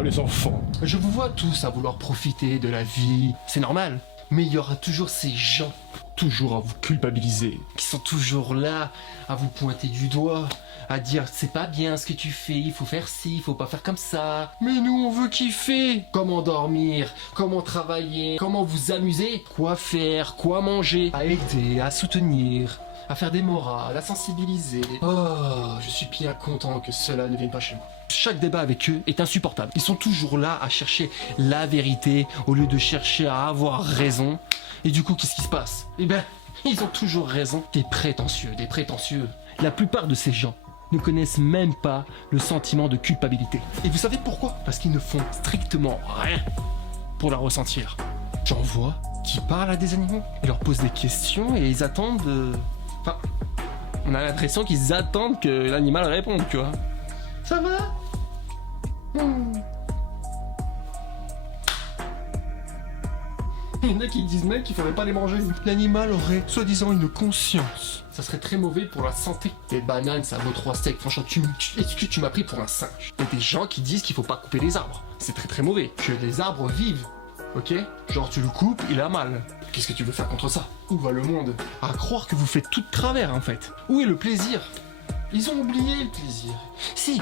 Oh, les enfants. Je vous vois tous à vouloir profiter de la vie, c'est normal. Mais il y aura toujours ces gens Toujours à vous culpabiliser. qui sont toujours là à vous pointer du doigt, à dire c'est pas bien ce que tu fais, il faut faire ci, il faut pas faire comme ça. Mais nous on veut kiffer. Comment dormir, comment travailler, comment vous amuser, quoi faire, quoi manger, à aider, à soutenir, à faire des morales, à sensibiliser. Oh, je suis bien content que cela ne vienne pas chez moi. Chaque débat avec eux est insupportable. Ils sont toujours là à chercher la vérité au lieu de chercher à avoir raison. Et du coup, qu'est-ce qui se passe? Eh ben, ils ont toujours raison. Des prétentieux, des prétentieux. La plupart de ces gens ne connaissent même pas le sentiment de culpabilité. Et vous savez pourquoi? Parce qu'ils ne font strictement rien pour la ressentir. J'en vois qui parlent à des animaux. Ils leur posent des questions et ils attendent Enfin, on a l'impression qu'ils attendent que l'animal réponde, tu vois. Ça va? Il y en a qui disent même qu'il faudrait pas les manger. L'animal aurait soi-disant une conscience. Ça serait très mauvais pour la santé. Des bananes, ça vaut 3 steaks. Franchement, est-ce que tu m'as pris pour un singe? Il y a des gens qui disent qu'il faut pas couper les arbres. C'est très très mauvais. Que les arbres vivent. Ok? Genre tu le coupes, il a mal. Qu'est-ce que tu veux faire contre ça? Où va le monde? À croire que vous faites tout de travers en fait. Où est le plaisir? Ils ont oublié le plaisir. Si,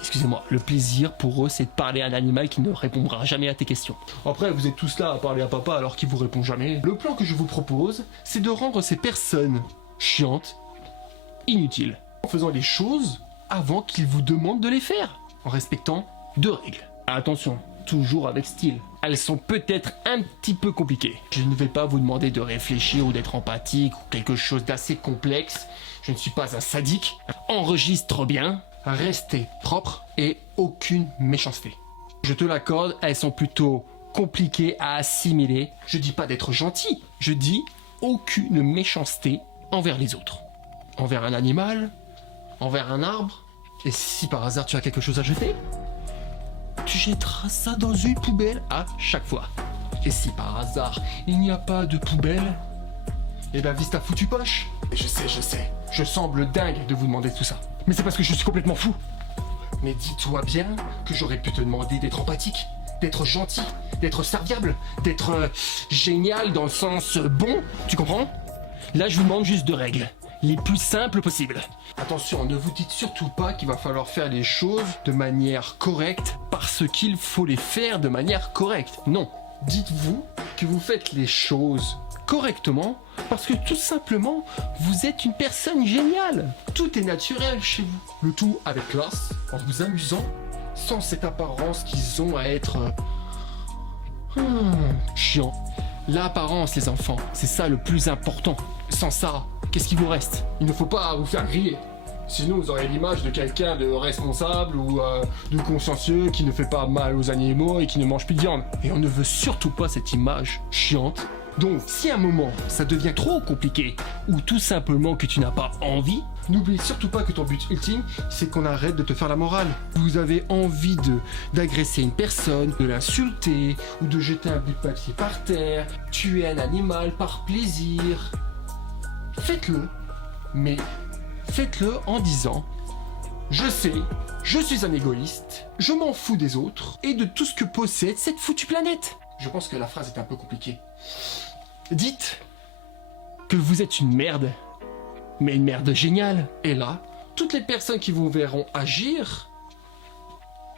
excusez-moi. Le plaisir pour eux, c'est de parler à un animal qui ne répondra jamais à tes questions. Après, vous êtes tous là à parler à papa alors qu'il vous répond jamais. Le plan que je vous propose, c'est de rendre ces personnes chiantes, inutiles, en faisant les choses avant qu'ils vous demandent de les faire, en respectant 2 règles. Attention, toujours avec style. Elles sont peut-être un petit peu compliquées. Je ne vais pas vous demander de réfléchir ou d'être empathique ou quelque chose d'assez complexe. Je ne suis pas un sadique. Enregistre bien, restez propre et aucune méchanceté. Je te l'accorde, elles sont plutôt compliquées à assimiler. Je dis pas d'être gentil, je dis aucune méchanceté envers les autres. Envers un animal, envers un arbre. Et si par hasard tu as quelque chose à jeter, tu jetteras ça dans une poubelle à chaque fois. Et si par hasard il n'y a pas de poubelle, eh ben vise ta foutue poche. Et je sais, je semble dingue de vous demander tout ça. Mais c'est parce que je suis complètement fou. Mais dis-toi bien que j'aurais pu te demander d'être empathique, d'être gentil, d'être serviable, d'être génial dans le sens bon, tu comprends? Là je vous demande juste 2 règles, les plus simples possibles. Attention, ne vous dites surtout pas qu'il va falloir faire les choses de manière correcte parce qu'il faut les faire de manière correcte. Non, dites-vous que vous faites les choses correctement parce que tout simplement vous êtes une personne géniale. Tout est naturel chez vous. Le tout avec classe, en vous amusant, sans cette apparence qu'ils ont à être chiant. L'apparence, les enfants, c'est ça le plus important. Sans ça, qu'est-ce qui vous reste? Il ne faut pas vous faire griller. Sinon, vous aurez l'image de quelqu'un de responsable ou de consciencieux qui ne fait pas mal aux animaux et qui ne mange plus de viande. Et on ne veut surtout pas cette image chiante. Donc, si à un moment, ça devient trop compliqué, ou tout simplement que tu n'as pas envie, n'oublie surtout pas que ton but ultime, c'est qu'on arrête de te faire la morale. Vous avez envie d'agresser une personne, de l'insulter, ou de jeter un bout de papier par terre, tuer un animal par plaisir. Faites-le, mais faites-le en disant « Je sais, je suis un égoïste, je m'en fous des autres et de tout ce que possède cette foutue planète. » Je pense que la phrase est un peu compliquée. Dites que vous êtes une merde, mais une merde géniale. Et là, toutes les personnes qui vous verront agir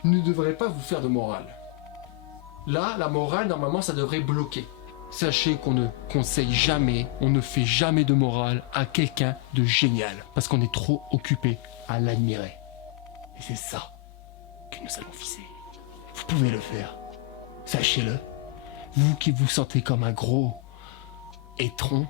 ne devraient pas vous faire de morale. Là, la morale, normalement, ça devrait bloquer. Sachez qu'on ne conseille jamais, on ne fait jamais de morale à quelqu'un de génial, parce qu'on est trop occupé à l'admirer. Et c'est ça que nous allons viser. Vous pouvez le faire, sachez-le. Vous qui vous sentez comme un gros étron,